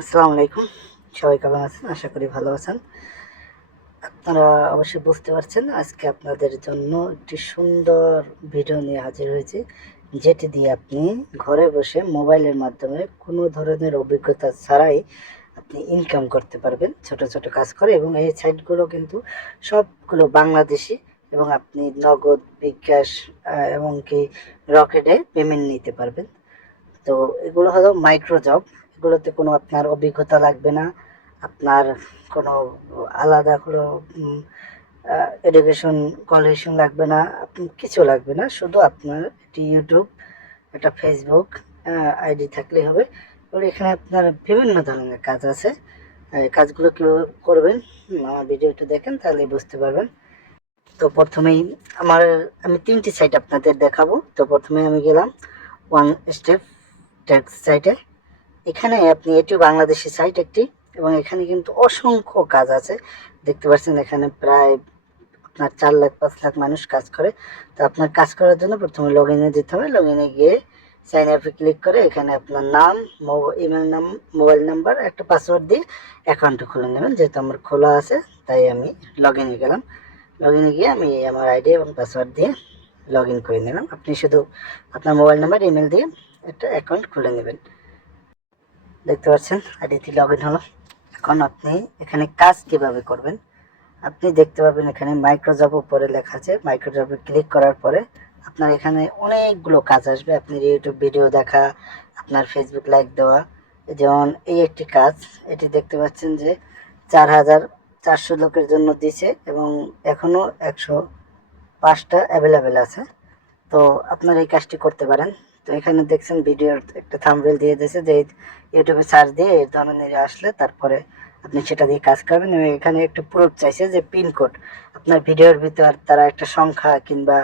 আসসালামু আলাইকুম। সবাই কেমন আছেন? আশা করি ভালো আছেন। আপনারা অবশ্যই বুঝতে পারছেন আজকে আপনাদের জন্য একটি সুন্দর ভিডিও নিয়ে হাজির হয়েছি। যেটি দিয়ে আপনি ঘরে বসে মোবাইলের মাধ্যমে কোনো ধরনের অভিজ্ঞতা ছাড়াই আপনি ইনকাম করতে পারবেন ছোট, ছোট কাজ করে, এবং এই সাইটগুলো কিন্তু সবগুলো বাংলাদেশী, এবং আপনি নগদ, বিকাশ এমনকি রকেটে পেমেন্ট নিতে পারবেন। তো এগুলো হলো মাইক্রো জব। এগুলোতে কোনো আপনার অভিজ্ঞতা লাগবে না। আপনার কোনো আলাদা কোনো এডুকেশন কোয়ালিফিকেশন লাগবে না। আপনি কিছু লাগবে না। শুধু আপনার একটি ইউটিউব, একটা ফেসবুক আইডি থাকলেই হবে। এবং এখানে আপনার বিভিন্ন ধরনের কাজ আছে। এই কাজগুলো কীভাবে করবেন, আমার ভিডিওটা দেখেন তাহলেই বুঝতে পারবেন। তো প্রথমেই আমার আমি ৩টি সাইট আপনাদের দেখাবো। তো প্রথমে আমি গেলাম ওয়ান স্টেপ ট্যাক্স সাইটে। এখানে আপনি এটিও বাংলাদেশি সাইট একটি, এবং এখানে কিন্তু অসংখ্য কাজ আছে। দেখতে পাচ্ছেন এখানে প্রায় আপনার 4 লাখ 5 লাখ মানুষ কাজ করে। তো আপনার কাজ করার জন্য প্রথমে লগ ইনে যেতে হবে। লগ ইনে গিয়ে সাইন আপে ক্লিক করে এখানে আপনার নাম, ইমেল নাম, মোবাইল নাম্বার, একটা পাসওয়ার্ড দিয়ে অ্যাকাউন্টটা খুলে নেবেন। যেহেতু আমার খোলা আছে তাই আমি লগ ইনে গেলাম। লগ ইনে গিয়ে আমি আমার আইডি এবং পাসওয়ার্ড দিয়ে লগ ইন করে নিলাম। আপনি শুধু আপনার মোবাইল নাম্বার, ইমেল দিয়ে একটা অ্যাকাউন্ট খুলে নেবেন। দেখতে পাচ্ছেন আইডিটি লগ ইন হলো। এখন আপনি এখানে কাজ কিভাবে করবেন আপনি দেখতে পাবেন। এখানে মাইক্রোজব উপরে লেখা আছে। মাইক্রোজবে ক্লিক করার পরে আপনার এখানে অনেকগুলো কাজ আসবে। আপনি ইউটিউব ভিডিও দেখা, আপনার ফেসবুক লাইক দেওয়া। যেমন এই একটি কাজ, এটি দেখতে পাচ্ছেন যে 4,400 লোকের জন্য দিছে, এবং এখনও 105টা অ্যাভেলেবেল আছে। তো আপনারা এই কাজটি করতে পারেন। তো এখানে দেখছেন ভিডিওর একটা থাম্বনেল দিয়ে দিয়েছে যে ইউটিউবে সার্চ দিয়ে এই ধরনের আসলে তারপরে আপনি সেটা দিয়ে কাজ করবেন। এবং এখানে একটা প্রুফ চাইছে যে পিনকোড, আপনার ভিডিওর ভিতর তারা একটা সংখ্যা কিংবা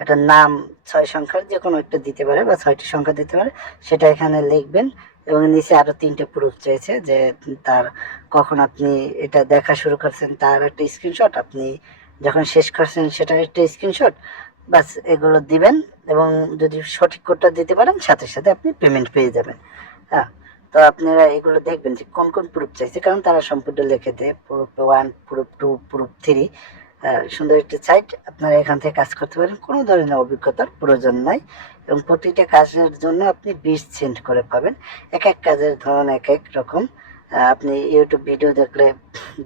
একটা নাম 6 সংখ্যার যে কোনো একটা দিতে পারে বা 6টি সংখ্যা দিতে পারে, সেটা এখানে লিখবেন। এবং নিচে আরও 3টে প্রুফ চাইছে যে তার কখন আপনি এটা দেখা শুরু করছেন তার একটা স্ক্রিনশট, আপনি যখন শেষ করছেন সেটার একটা স্ক্রিনশট। বাস এগুলো দিবেন, এবং যদি সঠিক কোডটা দিতে পারেন সাথে সাথে আপনি পেমেন্ট পেয়ে যাবেন। হ্যাঁ, তো আপনারা এগুলো দেখবেন যে কোন কোন প্রুফ চাইছে, কারণ তারা সম্পূর্ণ লিখে দেয় প্রুফ 1, প্রুফ 2, প্রুফ 3। সুন্দর একটি সাইট, আপনারা এখান থেকে কাজ করতে পারেন। কোনো ধরনের অভিজ্ঞতার প্রয়োজন নাই, এবং প্রতিটা কাজের জন্য আপনি 20 সেন্ট করে পাবেন। এক এক কাজের ধরন এক এক রকম। আপনি ইউটিউব ভিডিও দেখলে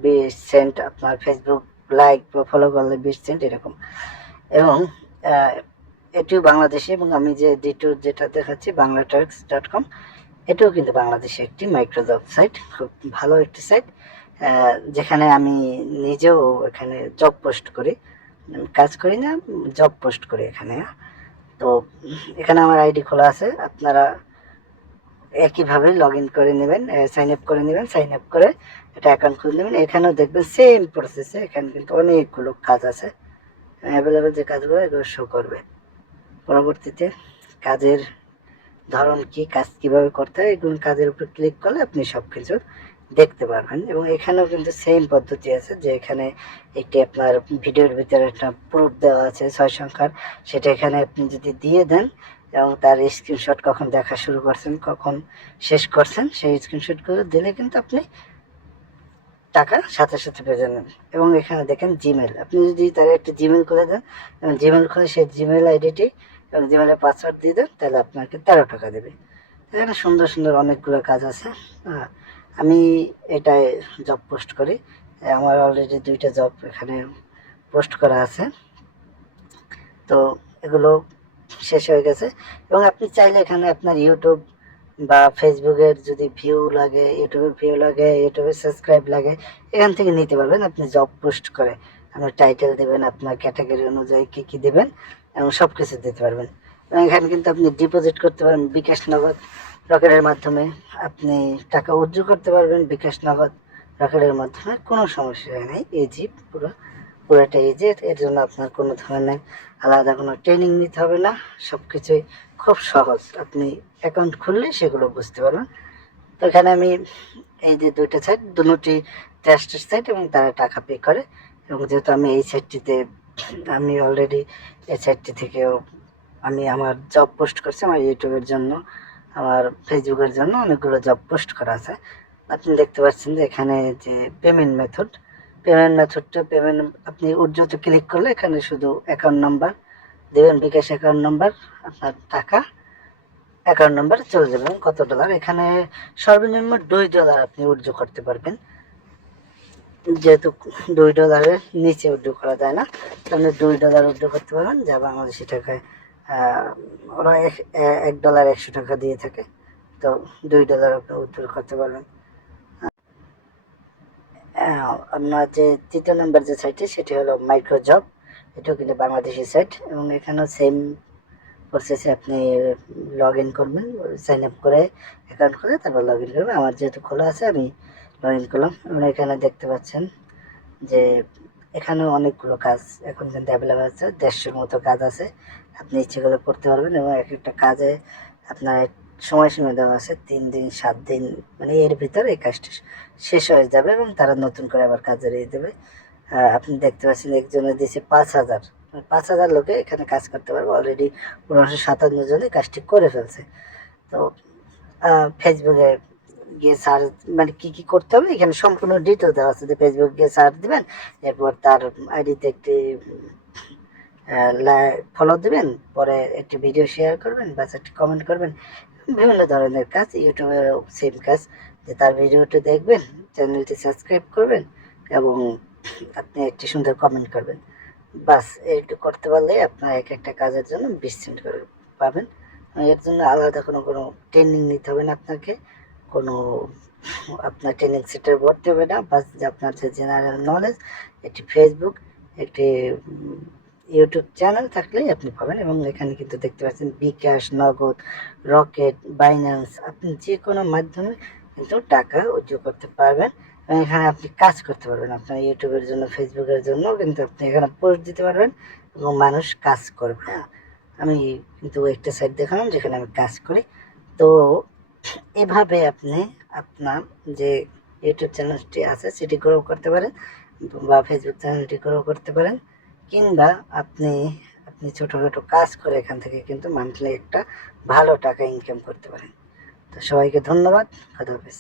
20 সেন্ট, আপনার ফেসবুক লাইক বা ফলো করলে 20 সেন্ট, এরকম। এবং এটিও বাংলাদেশি, এবং আমি যে দ্বিতীয় যেটা দেখাচ্ছি banglaturks.com, এটাও কিন্তু বাংলাদেশে একটি মাইক্রোজব সাইট। খুব ভালো একটি সাইট, যেখানে আমি নিজেও এখানে জব পোস্ট করি। কাজ করি না, জব পোস্ট করি এখানে। তো এখানে আমার আইডি খোলা আছে। আপনারা একইভাবে লগ ইন করে নেবেন, সাইন আপ করে নেবেন। সাইন আপ করে একটা অ্যাকাউন্ট খুলে নেবেন। এখানেও দেখবেন সেম প্রসেসে এখানে কিন্তু অনেকগুলো কাজ আছে। অ্যাভেলেবেল যে কাজগুলো এগুলো শো করবে। পরবর্তীতে কাজের ধরন কি, কাজ কিভাবে করতে হয়, এগুলো কাজের উপর ক্লিক করলে আপনি সব কিছু দেখতে পারবেন। এবং এখানেও কিন্তু সেম পদ্ধতি আছে, যে এখানে একটি আপনার ভিডিওর ভিতরে একটা প্রুফ দেওয়া আছে 6 সংখ্যার, সেটা এখানে আপনি যদি দিয়ে দেন এবং তার স্ক্রিনশট কখন দেখা শুরু করছেন, কখন শেষ করছেন, সেই স্ক্রিনশটগুলো দিলে কিন্তু আপনি টাকা সাথে সাথে পেয়ে যাবেন। এবং এখানে দেখেন জিমেল, আপনি যদি তার একটা জিমেল খুলে দেন এবং জিমেল খুলে সেই জিমেল আইডিটি এবং জিমেলের পাসওয়ার্ড দিয়ে দেন, তাহলে আপনাকে 13 টাকা দেবে। এখানে সুন্দর সুন্দর অনেকগুলো কাজ আছে। আমি এটায় জব পোস্ট করি। আমার অলরেডি 2টা জব এখানে পোস্ট করা আছে। তো এগুলো শেষ হয়ে গেছে। এবং আপনি চাইলে এখানে আপনার ইউটিউব বা ফেসবুকের যদি ভিউ লাগে, ইউটিউবে ভিউ লাগে, ইউটিউবে সাবস্ক্রাইব লাগে, এখান থেকে নিতে পারবেন। আপনি জব পোস্ট করে আপনার টাইটেল দেবেন, আপনার ক্যাটাগরি অনুযায়ী কী কী দেবেন, এবং সব কিছু দিতে পারবেন। এবং এখানে কিন্তু আপনি ডিপোজিট করতে পারেন বিকাশ, নগদ, রকেটের মাধ্যমে। আপনি টাকা উইথড্র করতে পারবেন বিকাশ, নগদ, রকেটের মাধ্যমে। কোনো সমস্যা নেই, ইজি, পুরোটা ইজি। এর জন্য আপনার কোনো ধরনের আলাদা কোনো ট্রেনিং নিতে হবে না। সব কিছুই খুব সহজ, আপনি অ্যাকাউন্ট খুললে সেগুলো বুঝতে পারবেন। তো এখানে আমি এই যে 2টা সাইট, দুটি ট্রাস্টেড সাইট, এবং তারা টাকা পে করে। এবং যেহেতু আমি এই সাইটটিতে আমি অলরেডি এই সাইটটি থেকেও আমি আমার জব পোস্ট করছি, আমার ইউটিউবের জন্য, আমার ফেসবুকের জন্য অনেকগুলো জব পোস্ট করা আছে। আপনি দেখতে পাচ্ছেন যে এখানে যে পেমেন্ট আপনি উর্জুতে ক্লিক করলে এখানে শুধু অ্যাকাউন্ট নাম্বার দেবেন, বিকাশ অ্যাকাউন্ট নাম্বার, আপনার টাকা অ্যাকাউন্ট নাম্বার চলে যাবে কত ডলার। এখানে সর্বনিম্ন $2 আপনি উইথড্র করতে পারবেন, যেহেতু $2 নিচে উইথড্র করা যায় না, তাহলে $2 উইথড্র করতে পারবেন, যা বাংলাদেশি টাকায় ওরা $1 দিয়ে থাকে, তো $2 আপনি উইথড্র করতে পারবেন। আপনার যে তৃতীয় নম্বর যে সাইটটি সেটি হলো মাইক্রোজব, এটাও কিন্তু বাংলাদেশি সাইট, এবং এখানেও সেম প্রসেসে আপনি লগ ইন করবেন, সাইন আপ করে অ্যাকাউন্ট করে তারপর লগ ইন করবেন। আমার যেহেতু খোলা আছে আমি লগ ইন করলাম, এবং এখানে দেখতে পাচ্ছেন যে এখানেও অনেকগুলো কাজ এখন কিন্তু অ্যাভেলেবেল আছে, 150-র মতো কাজ আছে, আপনি ইচ্ছে করে করতে পারবেন, এবং এক একটা কাজে আপনার সময়সীমা দেওয়া আছে 3 দিন 7 দিন, মানে এর ভিতরে এই কাজটা শেষ হয়ে যাবে এবং তারা নতুন করে আবার কাজে দিয়ে দেবে। আপনি দেখতে পাচ্ছেন একজনের দিয়েছে 5,000 লোকে এখানে কাজ করতে পারবে, অলরেডি 1557 জনে কাজটি করে ফেলছে। তো ফেসবুকে গিয়ে সার্চ, মানে কি করতে হবে এখানে সম্পূর্ণ ডিটেল দেওয়া আছে, যে ফেসবুক গিয়ে সার্চ দিবেন, এরপর তার আইডিতে একটি ফলো দিবেন, পরে একটি ভিডিও শেয়ার করবেন, বাস একটি কমেন্ট করবেন, বিভিন্ন ধরনের কাজ। ইউটিউবে সেম কাজ, যে তার ভিডিওটি দেখবেন, চ্যানেলটি সাবস্ক্রাইব করবেন এবং আপনি একটি সুন্দর কমেন্ট করবেন, বাস এইটু করতে পারলে আপনার এক একটা কাজের জন্য 20 সেন্ট করে পাবেন। এর জন্য আলাদা কোনো ট্রেনিং নিতে হবে না আপনাকে, কোনো আপনার ট্রেনিং সেন্টার ভর্তি হবে না, বাস যে আপনার যে জেনারেল নলেজ, একটি ফেসবুক, একটি ইউটিউব চ্যানেল থাকলেই আপনি পাবেন। এবং এখানে কিন্তু দেখতে পাচ্ছেন বিকাশ, নগদ, রকেট, বাইন্যান্স, আপনি যে কোনো মাধ্যমে কিন্তু টাকা উইথড্র করতে পারবেন, এবং এখানে আপনি কাজ করতে পারবেন আপনার ইউটিউবের জন্য, ফেসবুকের জন্য কিন্তু আপনি এখানে পোস্ট দিতে পারবেন এবং মানুষ কাজ করবে। আমি কিন্তু একটা সাইট দেখালাম যেখানে আমি কাজ করি। তো এভাবে আপনি আপনার যে ইউটিউব চ্যানেলটি আছে সেটি গ্রো করতে পারেন, বা ফেসবুক চ্যানেলটি গ্রো করতে পারেন, কিংবা আপনি ছোটোখাটো কাজ করে এখান থেকে কিন্তু মান্থলি একটা ভালো টাকা ইনকাম করতে পারেন। তো সবাইকে ধন্যবাদ, খোদা হাফেজ।